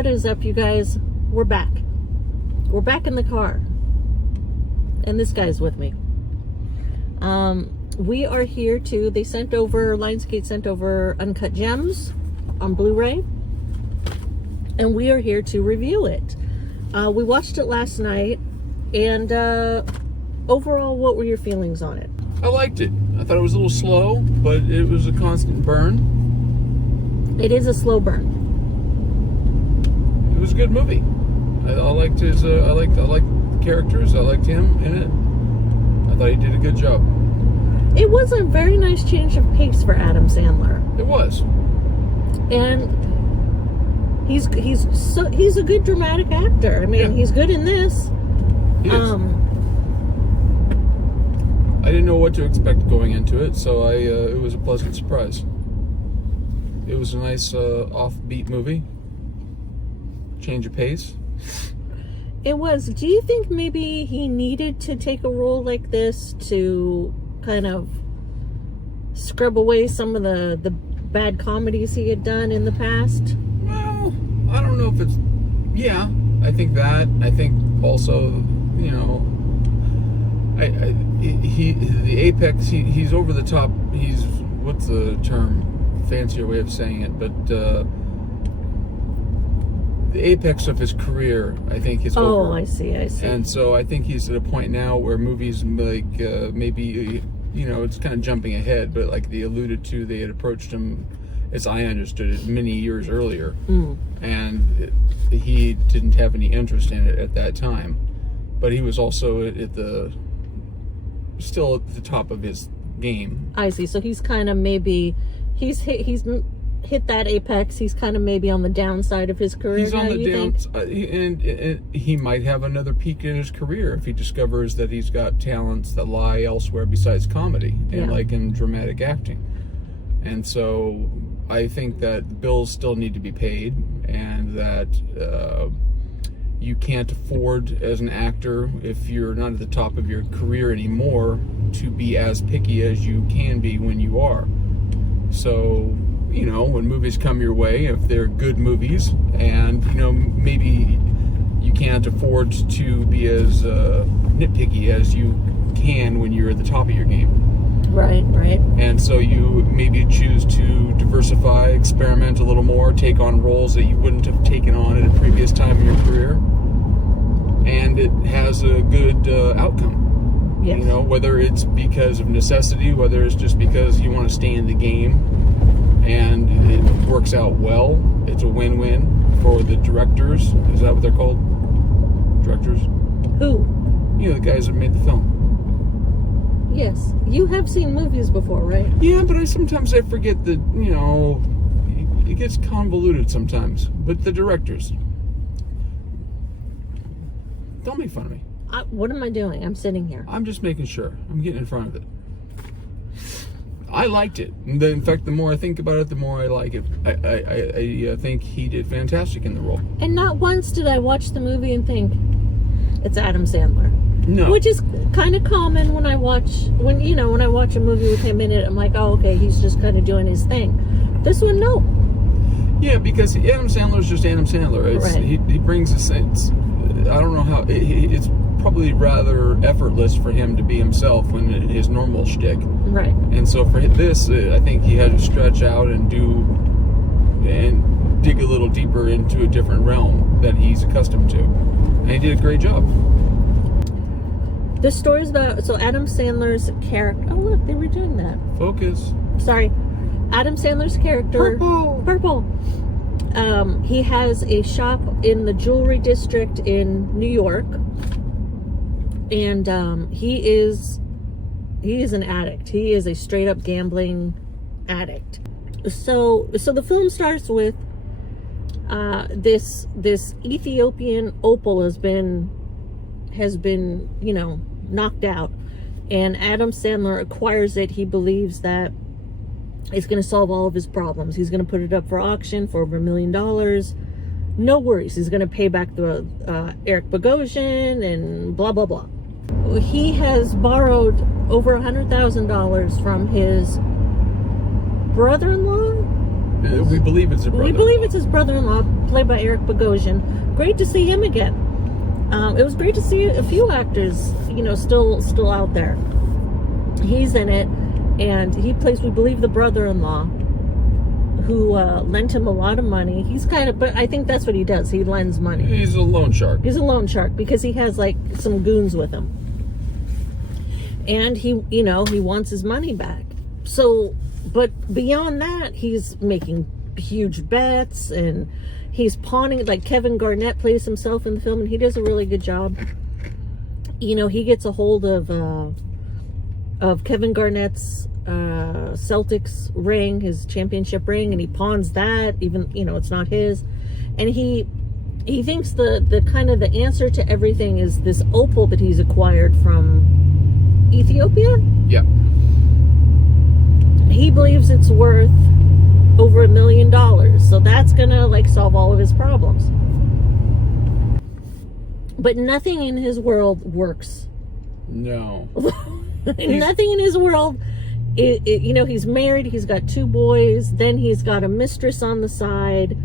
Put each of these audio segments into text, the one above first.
what is up, you guys? We're back. We're back in the car. And this guy's with me. We are here to, Lionsgate sent over Uncut Gems on Blu-ray. And we are here to review it. We watched it last night. And overall, what were your feelings on it? I liked it. I thought it was a little slow, but it was a constant burn. It is a slow burn. It was a good movie. I liked his. I liked the characters. I liked him in it. I thought he did a good job. It was a very nice change of pace for Adam Sandler. It was. And he's a good dramatic actor. I mean, he's good in this. He is. I didn't know what to expect going into it, so it was a pleasant surprise. It was a nice offbeat movie. Change of pace. It was. Do you think maybe he needed to take a role like this to kind of scrub away some of the bad comedies he had done in the past? Well, I don't know if it's... Yeah, I think that. I think also, you know... the apex, he's over the top. He's, what's the term? Fancier way of saying it, but the apex of his career, I think, is over. Oh, I see. And so I think he's at a point now where movies like maybe, you know, it's kind of jumping ahead, but like they alluded to, they had approached him, as I understood it, many years earlier, and he didn't have any interest in it at that time. But he was also still at the top of his game. I see. So he's kind of maybe he's hit that apex. He's kind of maybe on the downside of his career. He's on the downside, and he might have another peak in his career if he discovers that he's got talents that lie elsewhere besides comedy and like in dramatic acting. And so I think that the bills still need to be paid, and that you can't afford as an actor, if you're not at the top of your career anymore, to be as picky as you can be when you are. So, you know, when movies come your way, if they're good movies, and, you know, maybe you can't afford to be as nitpicky as you can when you're at the top of your game. Right. And so you maybe choose to diversify, experiment a little more, take on roles that you wouldn't have taken on at a previous time in your career. And it has a good outcome. Yes. You know, whether it's because of necessity, whether it's just because you want to stay in the game, and it works out well. It's a win-win for the directors. Is that what they're called? Directors? Who? You know, the guys that made the film. Yes. You have seen movies before, right? Yeah, but sometimes I forget that, you know, it gets convoluted sometimes. But the directors. Don't make fun of me. What am I doing? I'm sitting here. I'm just making sure. I'm getting in front of it. I liked it. In fact, the more I think about it, the more I like it. I think he did fantastic in the role. And not once did I watch the movie and think, it's Adam Sandler. No. Which is kind of common when I watch a movie with him in it. I'm like, oh, okay, he's just kind of doing his thing. This one, no. Yeah, because Adam Sandler's just Adam Sandler. Right. He brings a sense. I don't know how. It's probably rather effortless for him to be himself when his normal shtick. Right. And so for this, I think he had to stretch out and dig a little deeper into a different realm that he's accustomed to. And he did a great job. The story's about, Adam Sandler's character. Oh, look, they were doing that. Focus. Sorry. Adam Sandler's character. Purple. He has a shop in the jewelry district in New York. And he is an addict. He is a straight up gambling addict. So the film starts with this Ethiopian opal has been, you know, knocked out, and Adam Sandler acquires it. He believes that it's going to solve all of his problems. He's going to put it up for auction for over $1 million. No worries. He's going to pay back the Eric Bogosian and blah, blah, blah. He has borrowed over $100,000 from his brother-in-law, We believe it's a brother. We believe it's his brother-in-law, played by Eric Bogosian. Great to see him again. It was great to see a few actors, still out there. He's in it, and he plays, we believe, the brother-in-law who lent him a lot of money. He's but I think that's what he does. He lends money. He's a loan shark. He's a loan shark because he has like some goons with him, and he wants his money back. So, but beyond that, he's making huge bets, and he's pawning. Like Kevin Garnett plays himself in the film, and he does a really good job. He gets a hold of Kevin Garnett's Celtics ring, his championship ring, and he pawns that, even it's not his. And he thinks the kind of the answer to everything is this opal that he's acquired from Ethiopia. Yeah. He believes it's worth over $1 million, so that's gonna solve all of his problems. But nothing in his world works. No. Nothing in his world. He's married. He's got 2 boys. Then he's got a mistress on the side,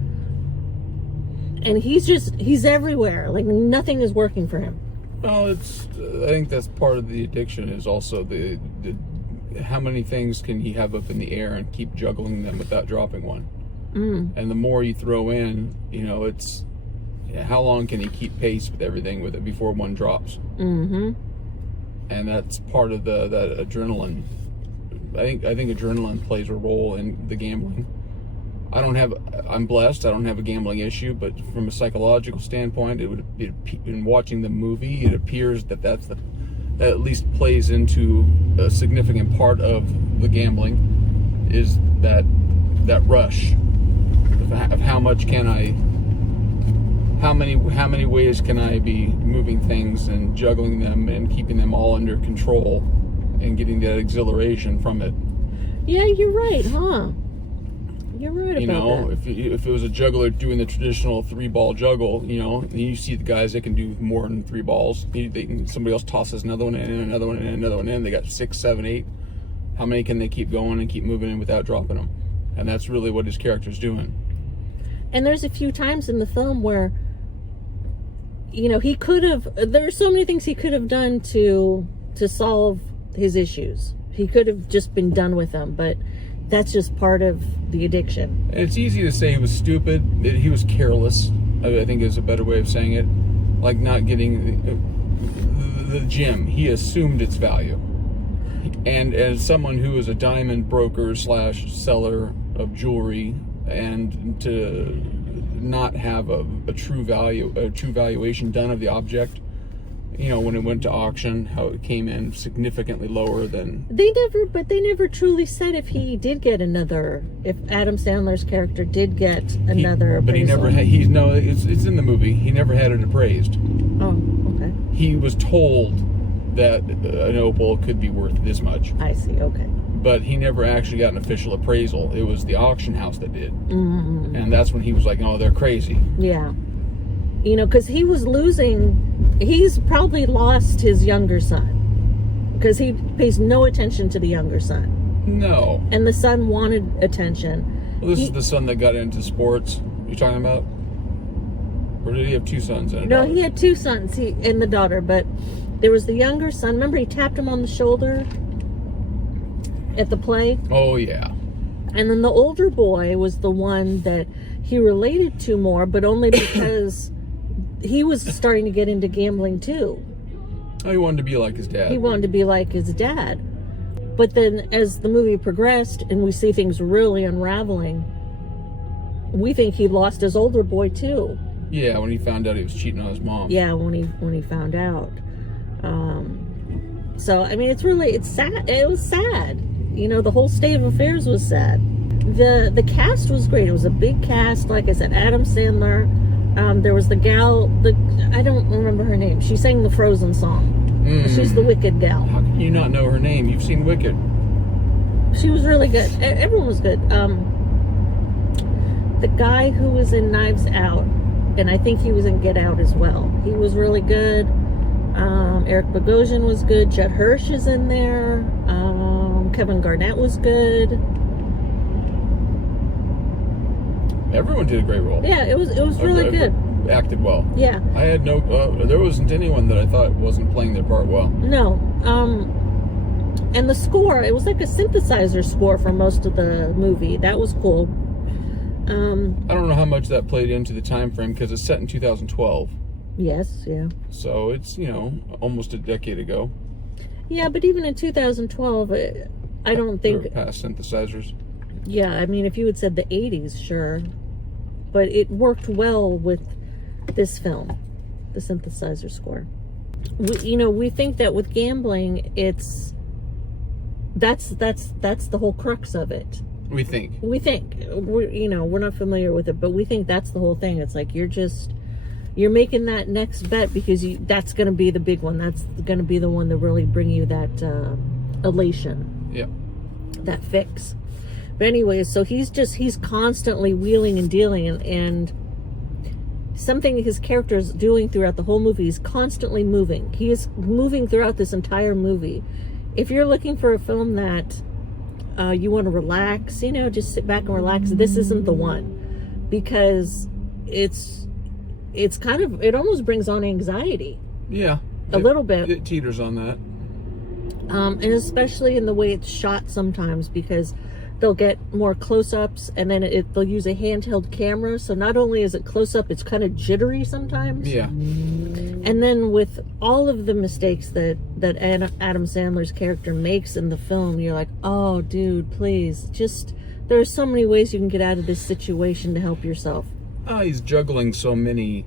and he's everywhere. Like nothing is working for him. Well, I think that's part of the addiction. Is also the how many things can he have up in the air and keep juggling them without dropping one? And the more you throw in, it's how long can he keep pace with everything with it before one drops? Mm-hmm. And that's part of that adrenaline. I think adrenaline plays a role in the gambling. I'm blessed. I don't have a gambling issue, but from a psychological standpoint, in watching the movie, it appears that at least plays into a significant part of the gambling, is that rush of how much can I, how many ways can I be moving things and juggling them and keeping them all under control and getting that exhilaration from it. Yeah, you're right, huh? You're right about that. If it was a juggler doing the traditional 3-ball juggle, you see the guys that can do more than 3 balls. Somebody else tosses another one in, another one in, another one in. They got 6, 7, 8. How many can they keep going and keep moving in without dropping them? And that's really what his character's doing. And there's a few times in the film where, he could have. There are so many things he could have done to solve his issues. He could have just been done with them, but that's just part of the addiction. And it's easy to say he was stupid. He was careless, I think is a better way of saying it. Like not getting the gem. He assumed its value. And as someone who is a diamond broker / seller of jewelry, and to not have a true valuation done of the object, when it went to auction, how it came in significantly lower than... They never truly said if Adam Sandler's character did get another appraisal. But he never had, it's in the movie, he never had it appraised. Oh, okay. He was told that an opal could be worth this much. I see, okay. But he never actually got an official appraisal. It was the auction house that did. Mm-hmm. And that's when he was like, oh, they're crazy. Yeah. Because he was losing, he's probably lost his younger son. Because he pays no attention to the younger son. No. And the son wanted attention. Well, this is the son that got into sports you're talking about? Or did he have 2 sons and a daughter? No, he had 2 sons and the daughter, but there was the younger son. Remember he tapped him on the shoulder at the play? Oh, yeah. And then the older boy was the one that he related to more, but only because he was starting to get into gambling too. Oh, he wanted to be like his dad. He wanted to be like his dad. But then as the movie progressed and we see things really unraveling, we think he lost his older boy too. Yeah, when he found out he was cheating on his mom. Yeah, when he found out. So, I mean, it's sad. It was sad. The whole state of affairs was sad. The cast was great. It was a big cast. Like I said, Adam Sandler. There was the gal, I don't remember her name. She sang the Frozen song. She's the Wicked gal. How can you not know her name? You've seen Wicked. She was really good. Everyone was good. The guy who was in Knives Out, and I think he was in Get Out as well. He was really good. Eric Bogosian was good. Judd Hirsch is in there. Kevin Garnett was good. Everyone did a great role. Yeah, it was really good. Acted well. Yeah. I had no. There wasn't anyone that I thought wasn't playing their part well. No. And the score, it was like a synthesizer score for most of the movie. That was cool. I don't know how much that played into the time frame because it's set in 2012. Yes, yeah. So it's, almost a decade ago. Yeah, but even in 2012, I don't think... Past synthesizers. Yeah, I mean, if you had said the 80s, sure. But it worked well with this film, the synthesizer score. We think that with gambling, that's the whole crux of it. We think. We're not familiar with it, but we think that's the whole thing. It's like you're making that next bet because that's going to be the big one. That's going to be the one that really bring you that elation. Yeah. That fix. But anyways, so he's constantly wheeling and dealing, and something his character is doing throughout the whole movie is constantly moving. He is moving throughout this entire movie. If you're looking for a film that you want to relax, just sit back and relax, this isn't the one, because it's kind of, it almost brings on anxiety. Yeah. A little bit. It teeters on that. And especially in the way it's shot sometimes, because they'll get more close-ups, and then they'll use a handheld camera, so not only is it close-up, it's kind of jittery sometimes. Yeah. And then with all of the mistakes that Adam Sandler's character makes in the film, you're like, oh, dude, please, there's so many ways you can get out of this situation to help yourself. He's juggling so many.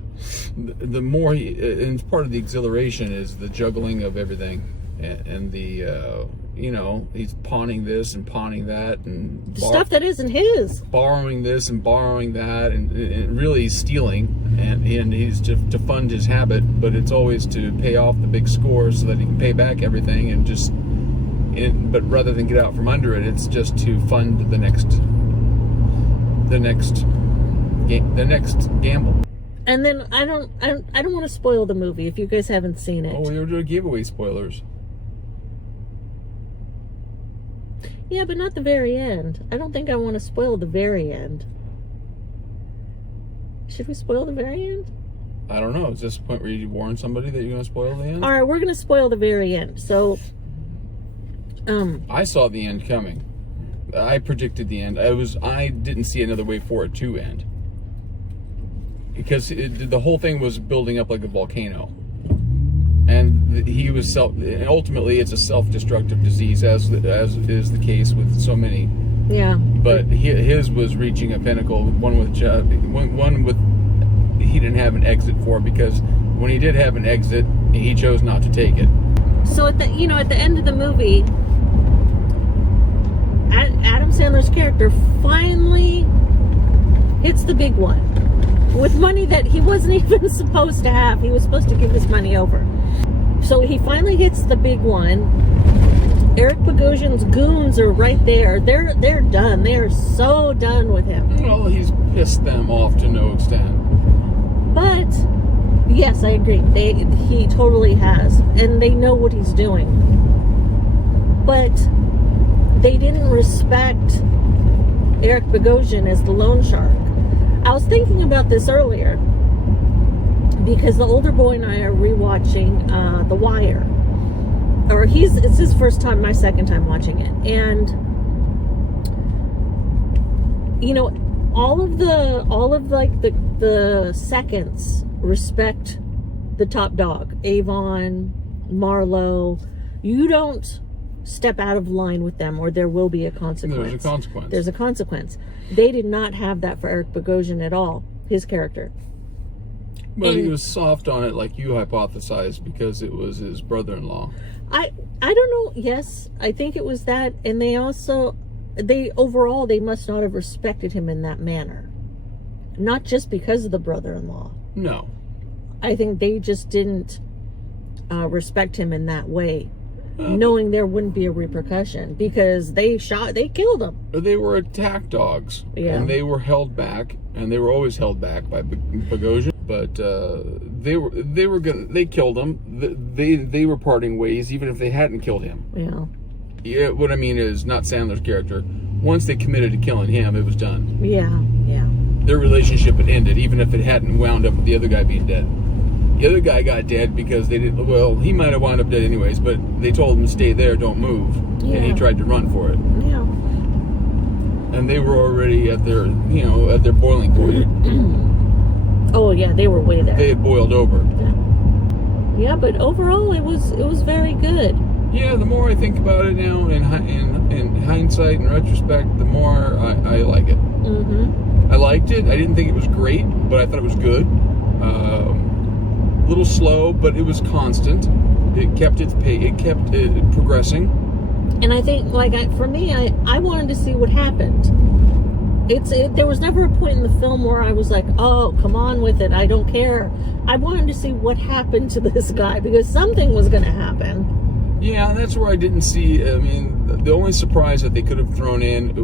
The more and part of the exhilaration is the juggling of everything, and the he's pawning this and pawning that, and stuff that isn't his, borrowing this and borrowing that, and really stealing, and he's to fund his habit, but it's always to pay off the big score so that he can pay back everything, but rather than get out from under it, it's just to fund the next gamble. And then I don't want to spoil the movie if you guys haven't seen it. Oh, we were doing giveaway spoilers. Yeah, but not the very end. I don't think I want to spoil the very end. Should we spoil the very end? I don't know. Is this the point where you warn somebody that you're going to spoil the end? All right, we're going to spoil the very end. So, I saw the end coming. I predicted the end. I didn't see another way for it to end. Because the whole thing was building up like a volcano. And he was ultimately it's a self-destructive disease, as is the case with so many. Yeah. But his was reaching a pinnacle. One with he didn't have an exit for, because when he did have an exit, he chose not to take it. So at the end of the movie, Adam Sandler's character finally hits the big one with money that he wasn't even supposed to have. He was supposed to give his money over. So he finally hits the big one. Eric Bogosian's goons are right there. They're done. They are so done with him. Well, he's pissed them off to no extent. But yes, I agree. He totally has, and they know what he's doing. But they didn't respect Eric Bogosian as the loan shark. I was thinking about this earlier because the older boy and I are rewatching The Wire. It's his first time, my second time watching it. And all of the seconds respect the top dog, Avon, Marlowe. You don't step out of line with them or there will be a consequence. There's a consequence. They did not have that for Eric Bogosian at all, his character. But he was soft on it, like you hypothesized, because it was his brother-in-law. I don't know. Yes, I think it was that. And they must not have respected him in that manner. Not just because of the brother-in-law. No. I think they just didn't respect him in that way. Knowing there wouldn't be a repercussion, because they killed him. They were attack dogs, and they were held back, and they were always held back by Bogosian. But they killed him. They were parting ways, even if they hadn't killed him. Yeah. What I mean is, not Sandler's character. Once they committed to killing him, it was done. Yeah. their relationship had ended, even if it hadn't wound up with the other guy being dead. The other guy got dead because they didn't. Well, he might have wound up dead anyways, but they told him to stay there, don't move, and he tried to run for it. Yeah. And they were already at their, at their boiling point. Oh yeah, they were way there. They had boiled over. Yeah, but overall, it was very good. Yeah, the more I think about it now, in hindsight and retrospect, the more I like it. Mm-hmm. I liked it. I didn't think it was great, but I thought it was good. A little slow, but it was constant. It kept its pace. It kept it progressing. And I think, for me, I wanted to see what happened. There was never a point in the film where I was like, oh, come on with it. I don't care. I wanted to see what happened to this guy because something was going to happen. Yeah, that's where I didn't see. I mean, the only surprise that they could have thrown in,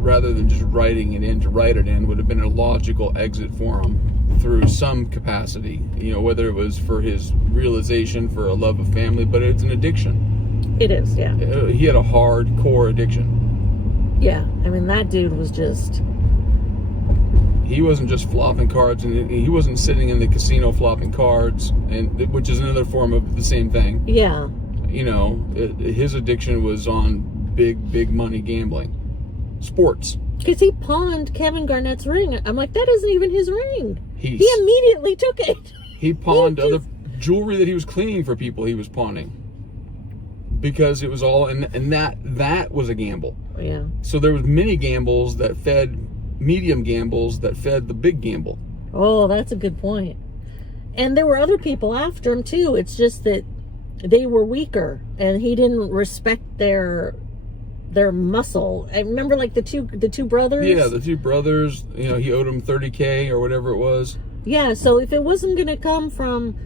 rather than just writing it in to write it in, would have been a logical exit for him through some capacity. Whether it was for his realization for a love of family, but it's an addiction. It is, yeah. He had a hardcore addiction. Yeah, I mean, that dude was just... He wasn't just flopping cards, and he wasn't sitting in the casino flopping cards, which is another form of the same thing. Yeah. His addiction was on big money gambling. Sports. Because he pawned Kevin Garnett's ring. I'm like, that isn't even his ring. He immediately took it. He pawned other jewelry that he was cleaning for people. He was pawning because it was all, and that was a gamble. Yeah. So there was medium gambles that fed the big gamble. Oh, that's a good point. And there were other people after him too. It's just that they were weaker, and he didn't respect their muscle. I remember, the two brothers. Yeah, the two brothers. He owed them $30K or whatever it was. Yeah, so if it wasn't going to come from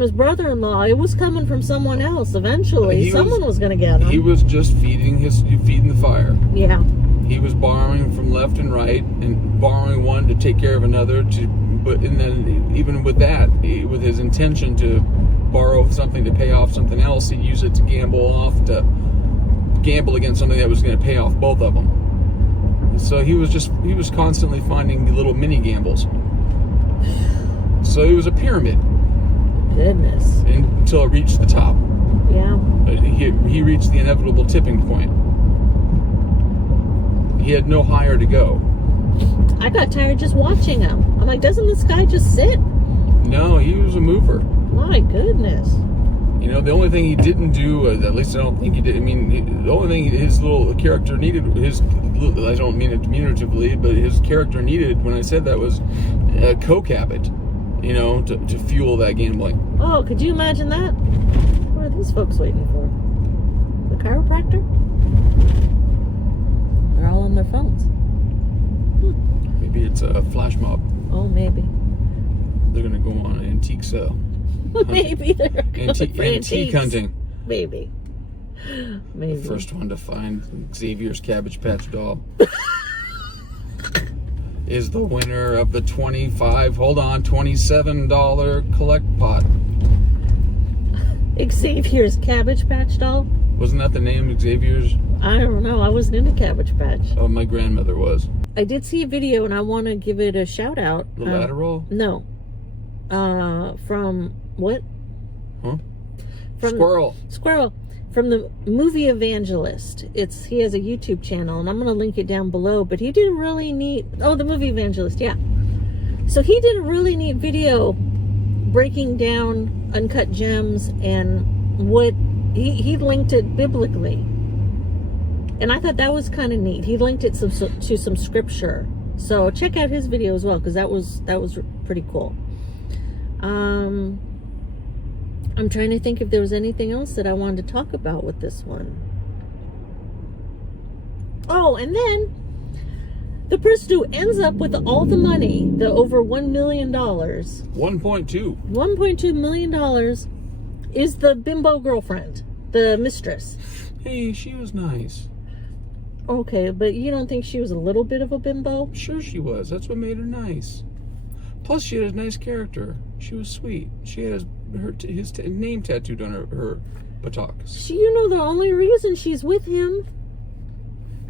his brother-in-law, it was coming from someone else. Eventually, someone was going to get him. He was just feeding the fire. Yeah. He was borrowing from left and right, and borrowing one to take care of another. And then even with that, with his intention to borrow something to pay off something else, he'd use it to gamble against something that was going to pay off both of them. So he was constantly finding little mini gambles. So it was a pyramid. Goodness. Until it reached the top. Yeah. He reached the inevitable tipping point. He had no higher to go. I got tired just watching him. I'm like, doesn't this guy just sit? No, he was a mover. My goodness. The only thing he didn't do, at least I don't think he did, the only thing his little character needed, I don't mean it diminutively, but his character needed, when I said that, was a coke habit, to fuel that gambling. Oh, could you imagine that? What are these folks waiting for? The chiropractor? They're all on their phones. Maybe it's a flash mob. Oh, maybe. They're going to go on an antique sale. Maybe they're antique hunting. Maybe. The first one to find Xavier's Cabbage Patch doll is the winner of the $27 collect pot. Xavier's Cabbage Patch doll? Wasn't that the name, Xavier's? I don't know. I wasn't into Cabbage Patch. Oh, my grandmother was. I did see a video, and I want to give it a shout out. The Lateral? No. From what? Huh? Squirrel. From the Movie Evangelist. He has a YouTube channel, and I'm going to link it down below. But he did a really neat... Oh, the Movie Evangelist, yeah. So he did a really neat video breaking down Uncut Gems and what... He linked it biblically. And I thought that was kind of neat. He linked it to some scripture. So check out his video as well, because that was pretty cool. I'm trying to think if there was anything else that I wanted to talk about with this one. Oh, and then the person who ends up with all the money, the over $1 million. $1.2 million is the bimbo girlfriend, the mistress. Hey, she was nice. Okay, but you don't think she was a little bit of a bimbo? Sure she was. That's what made her nice. Plus, she had a nice character. She was sweet. She had his name tattooed on her buttocks. The only reason she's with him...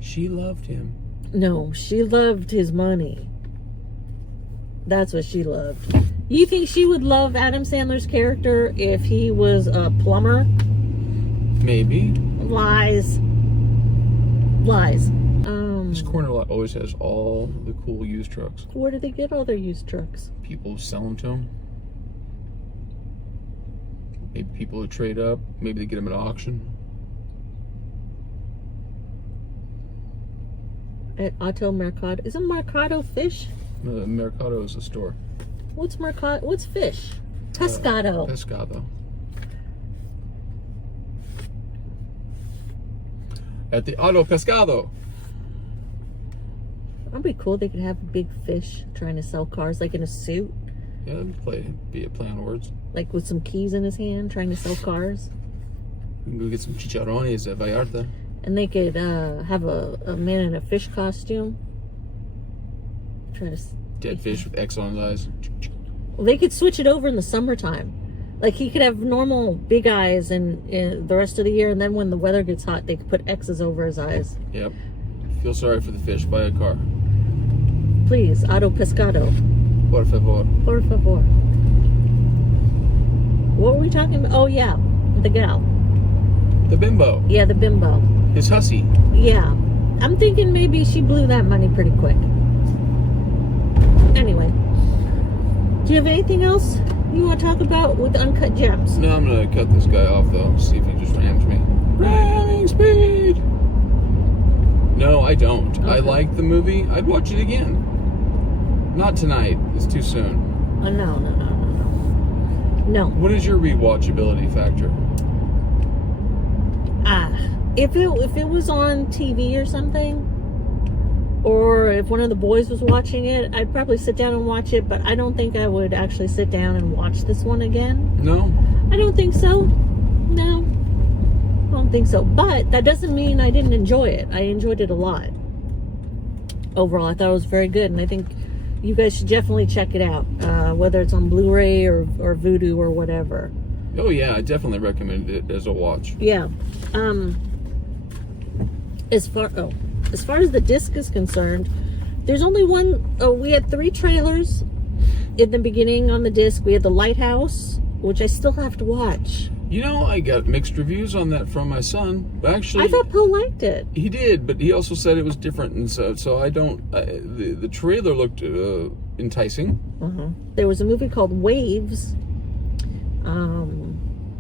She loved him. No, she loved his money. That's what she loved. You think she would love Adam Sandler's character if he was a plumber? Maybe. Lies. This corner lot always has all the cool used trucks. Where do they get all their used trucks? People sell them to them. Maybe people who trade up. Maybe they get them at auction. At Auto Mercado. Isn't Mercado fish? No, Mercado is a store. What's Mercado? What's fish? Pescado. Pescado. At the Auto Pescado. That'd be cool. They could have a big fish trying to sell cars, like in a suit. Yeah, be a play on words. Like with some keys in his hand, trying to sell cars. We can go get some chicharrones at Vallarta. And they could have a man in a fish costume. Try to Dead fish with X on his eyes. Well, they could switch it over in the summertime. Like he could have normal big eyes and the rest of the year, and then when the weather gets hot, they could put X's over his eyes. Yep. Feel sorry for the fish. Buy a car. Please, Auto Pescado. Por favor. Por favor. What were we talking about? Oh, yeah. The gal. The bimbo. Yeah, the bimbo. His hussy. Yeah. I'm thinking maybe she blew that money pretty quick. Anyway. Do you have anything else you want to talk about with Uncut Gems? No, I'm going to cut this guy off, though. See if he just rams me. Ramming speed! No, I don't. Okay. I like the movie. I'd watch it again. Not tonight. It's too soon. No. No. What is your rewatchability factor? If it was on TV or something, or if one of the boys was watching it, I'd probably sit down and watch it, but I don't think I would actually sit down and watch this one again. No? I don't think so. No. I don't think so. But that doesn't mean I didn't enjoy it. I enjoyed it a lot. Overall, I thought it was very good, and I think you guys should definitely check it out, whether it's on Blu-ray or Vudu or whatever. Oh yeah, I definitely recommend it as a watch. Yeah. As far as the disc is concerned, there's only one. We had 3 trailers in the beginning on the disc. We had The Lighthouse, which I still have to watch. You know, I got mixed reviews on that from my son. Actually, I thought Poe liked it. He did, but he also said it was different, and so I don't. The trailer looked enticing. There was a movie called Waves,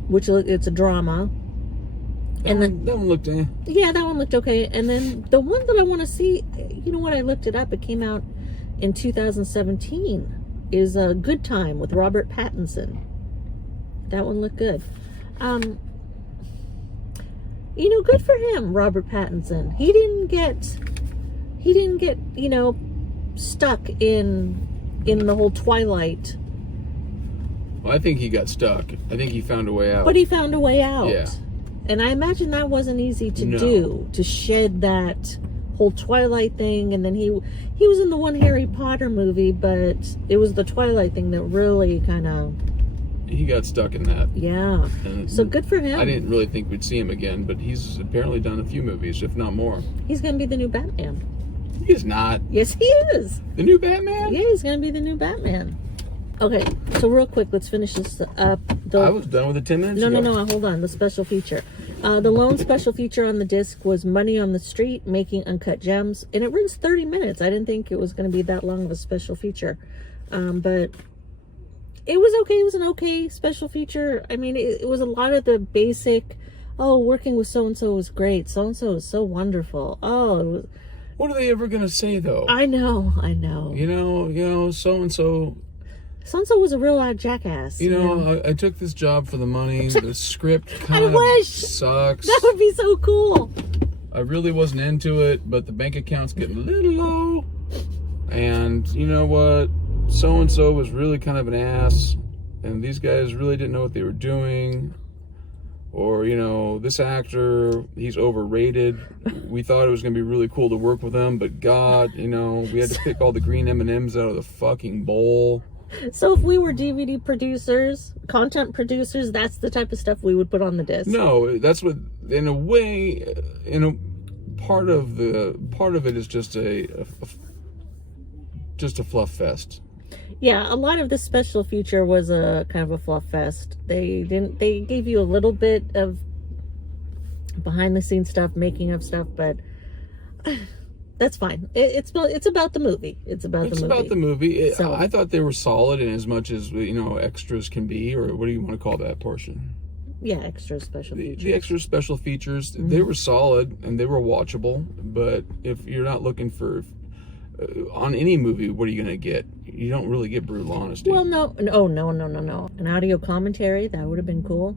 which it's a drama. That one looked. Yeah, that one looked okay. And then the one that I want to see, you know what? I looked it up. It came out in 2017. Is a Good Time with Robert Pattinson. That one looked good. Good for him, Robert Pattinson. He didn't get, stuck in the whole Twilight. Well, I think he got stuck. I think he found a way out. But he found a way out. Yeah. And I imagine that wasn't easy to do, to shed that whole Twilight thing. And then he was in the one Harry Potter movie, but it was the Twilight thing that really kind of... He got stuck in that. Yeah. So good for him. I didn't really think we'd see him again, but he's apparently done a few movies, if not more. He's going to be the new Batman. He's not. Yes, he is. The new Batman? Yeah, he's going to be the new Batman. Okay, so real quick, let's finish this up. I was done with it 10 minutes ago. No, hold on. The special feature. The lone special feature on the disc was Money on the Street, Making Uncut Gems. And it runs 30 minutes. I didn't think it was going to be that long of a special feature. But it was okay. It was an okay special feature. I mean, it was a lot of the basic, working with so-and-so was great. So-and-so is so wonderful. What are they ever going to say, though? I know. So-and-so... So-and-so was a real odd jackass. I took this job for the money. The script kind of sucks. That would be so cool. I really wasn't into it, but the bank account's getting a little low. And you know what? So-and-so was really kind of an ass. And these guys really didn't know what they were doing. Or, this actor, he's overrated. We thought it was going to be really cool to work with him. But God, we had to pick all the green M&Ms out of the fucking bowl. So if we were DVD producers, content producers, that's the type of stuff we would put on the disc. No, that's what, in a way, part of it is just a fluff fest. Yeah, a lot of the special feature was a kind of a fluff fest. They gave you a little bit of behind the scenes stuff, making of stuff, but that's fine. It's about the movie. It's about the movie. So, I thought they were solid in as much as, extras can be, or what do you want to call that portion? Yeah, extra special features. The extra special features, they were solid and they were watchable, but if you're not looking for on any movie, what are you going to get? You don't really get brutal honesty. Well, no. An audio commentary, that would have been cool.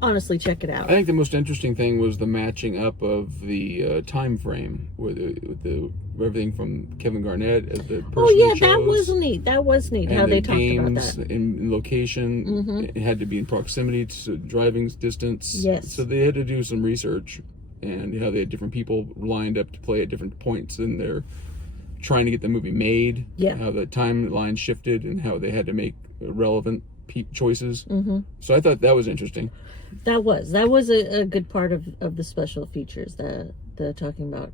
Honestly, check it out. I think the most interesting thing was the matching up of the time frame with the everything from Kevin Garnett as the person that was neat. That was neat and how they the talked about games that. in location. It had to be in proximity to driving distance. Yes. So they had to do some research, and they had different people lined up to play at different points in their trying to get the movie made. Yeah. How the timeline shifted and how they had to make relevant choices. So I thought that was interesting. That was a good part of the special features, the talking about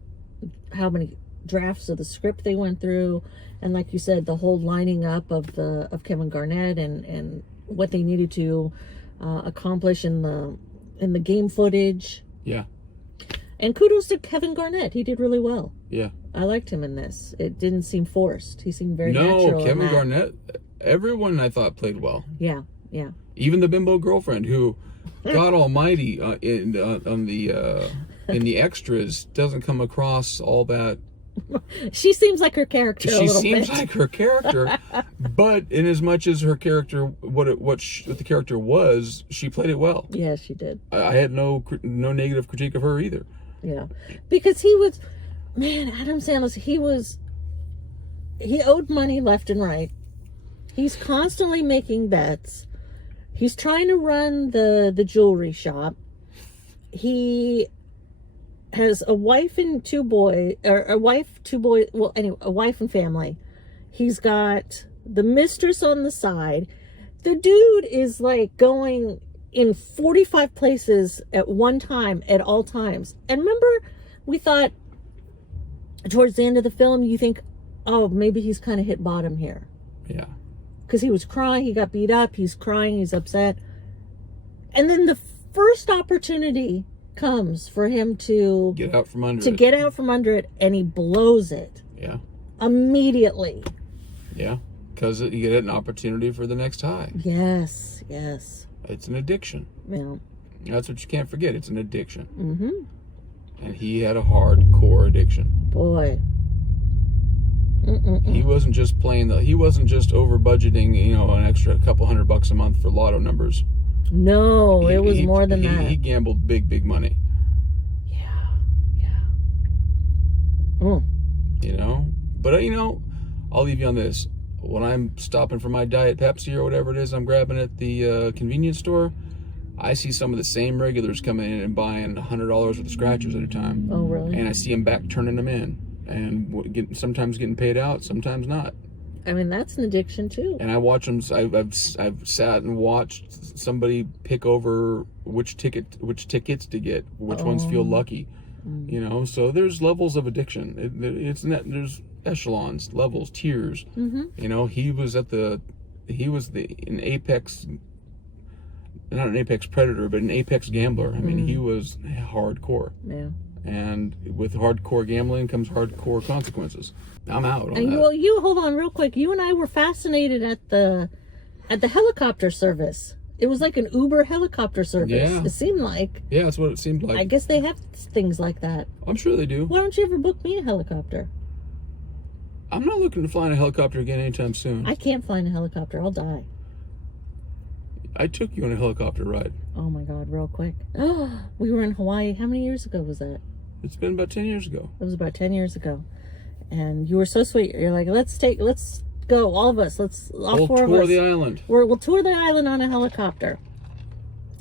how many drafts of the script they went through, and like you said, the whole lining up of Kevin Garnett and what they needed to accomplish in the game footage. Yeah. And kudos to Kevin Garnett. He did really well. Yeah. I liked him in this. It didn't seem forced. He seemed very natural. No, Kevin Garnett, everyone I thought played well. Yeah. Even the bimbo girlfriend who, God almighty, in the extras doesn't come across all that. She seems like her character. She seems like her character, but in as much as her character, what the character was, she played it well. Yeah, she did. I had no negative critique of her either. Yeah, because Adam Sandler, he owed money left and right. He's constantly making bets. He's trying to run the jewelry shop. He has a wife and two boys, well, anyway, a wife and family. He's got the mistress on the side. The dude is like going in 45 places at one time, at all times. And remember, we thought towards the end of the film, you think, oh, maybe he's kind of hit bottom here. Yeah. Because he was crying, he got beat up, he's crying, he's upset. And then the first opportunity comes for him to get out from under it, and he blows it. Yeah. Immediately. Yeah. Because you get an opportunity for the next high. Yes. It's an addiction. Yeah. That's what you can't forget. It's an addiction. And he had a hardcore addiction. Boy. He wasn't just he wasn't just over budgeting, an extra couple $100 a month for lotto numbers. No, it was more than that. He gambled big money. Yeah. But I'll leave you on this. When I'm stopping for my Diet Pepsi or whatever it is I'm grabbing at the convenience store, I see some of the same regulars coming in and buying $100 worth of scratchers at a time. Oh, really? And I see them back turning them in. And sometimes getting paid out, sometimes not. I mean, that's an addiction too. And I watch them. I've sat and watched somebody pick over which tickets to get, which ones feel lucky. So there's levels of addiction. There's echelons, levels, tiers. He was an apex, not an apex predator, but an apex gambler. I mean, he was hardcore. Yeah. And with hardcore gambling comes hardcore consequences. I'm out on that. Well, you hold on real quick. You and I were fascinated at the helicopter service. It was like an Uber helicopter service. Yeah. It seemed like. Yeah, that's what it seemed like. I guess they have things like that. I'm sure they do. Why don't you ever book me a helicopter? I'm not looking to fly in a helicopter again anytime soon. I can't fly in a helicopter. I'll die. I took you on a helicopter ride. Oh my God, real quick. Oh, we were in Hawaii. How many years ago was that? It's been about 10 years ago. It was about 10 years ago. And you were so sweet. You're like, let's go, all of us. All four of us. We'll tour the island. We'll tour the island on a helicopter.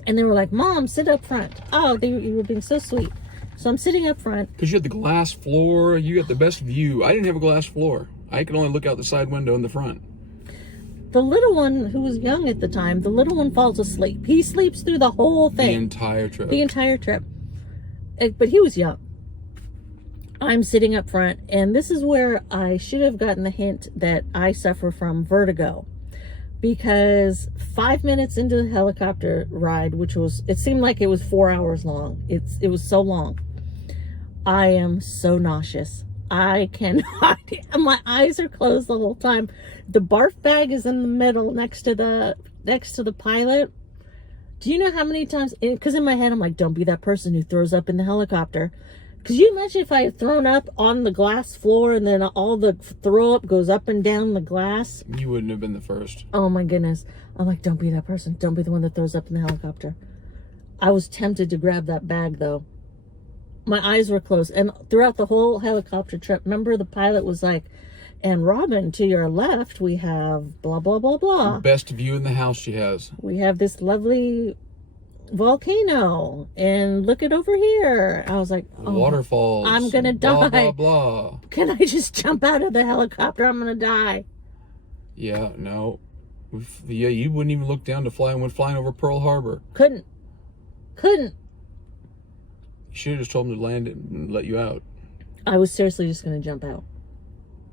And they were like, Mom, sit up front. Oh, you were being so sweet. So I'm sitting up front. Because you had the glass floor. You got the best view. I didn't have a glass floor. I could only look out the side window in the front. The little one, who was young at the time, falls asleep. He sleeps through the whole thing. The entire trip. But he was young. I'm sitting up front, and this is where I should have gotten the hint that I suffer from vertigo, because 5 minutes into the helicopter ride, it seemed like it was 4 hours long. It was so long. I am so nauseous. I cannot. My eyes are closed the whole time. The barf bag is in the middle next to the pilot. Do you know how many times? Because in my head I'm like, don't be that person who throws up in the helicopter. Could you imagine if I had thrown up on the glass floor and then all the throw up goes up and down the glass? You wouldn't have been the first. Oh my goodness. I'm like, don't be that person. Don't be the one that throws up in the helicopter. I was tempted to grab that bag though. My eyes were closed. And throughout the whole helicopter trip, remember the pilot was like, and Robyn, to your left, we have blah, blah, blah, blah. Best view in the house she has. We have this lovely volcano, and look it over here. I was like, oh, waterfalls. I'm gonna die. Blah, blah, blah. Can I just jump out of the helicopter? I'm gonna die. Yeah, no. Yeah, you wouldn't even look down to fly and went flying over Pearl Harbor. Couldn't. You should have just told them to land it and let you out. I was seriously just gonna jump out.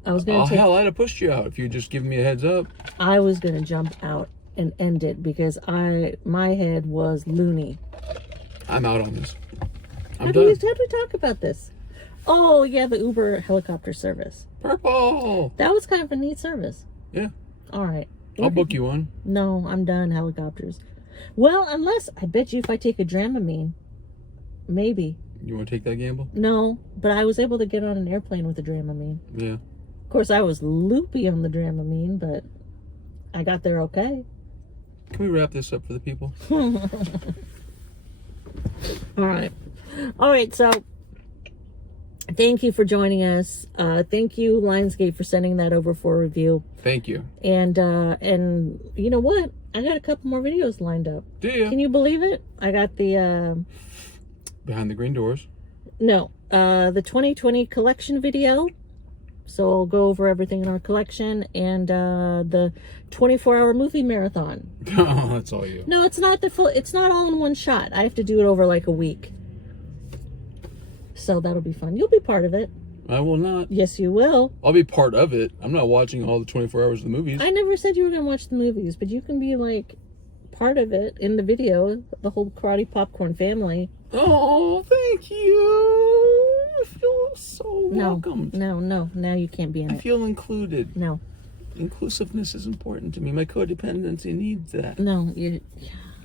I was gonna hell, I'd have pushed you out if you'd just given me a heads up. I was gonna jump out and end it because my head was loony. I'm out on this. I'm How done. did we talk about this? Oh yeah, the Uber helicopter service. Purple. That was kind of a neat service. Yeah. All right. I'll book you one. No, I'm done helicopters. Well, unless I bet you if I take a Dramamine, maybe. You want to take that gamble? No, but I was able to get on an airplane with a Dramamine. Yeah. Of course, I was loopy on the Dramamine, but I got there okay. Can we wrap this up for the people? All right, so thank you for joining us. Thank you, Lionsgate, for sending that over for review. Thank you. And you know what? I got a couple more videos lined up. Do you? Can you believe it? I got the Behind the Green Doors. No, the 2020 collection video. So I'll go over everything in our collection, and the 24-hour movie marathon. Oh, that's all you. No, it's not it's not all in one shot. I have to do it over like a week. So that'll be fun. You'll be part of it. I will not. Yes, you will. I'll be part of it. I'm not watching all the 24 hours of the movies. I never said you were going to watch the movies, but you can be like part of it in the video, the whole Karate Popcorn family. Oh, thank you. I feel so welcome. No, now you can't be in it. I feel included. No. Inclusiveness is important to me. My codependency needs that. No,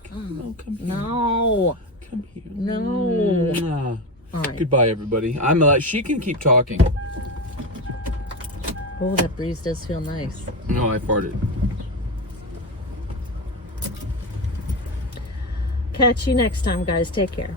come here. No. Come here. No. All right. Goodbye, everybody. She can keep talking. Oh, that breeze does feel nice. No, I farted. Catch you next time, guys. Take care.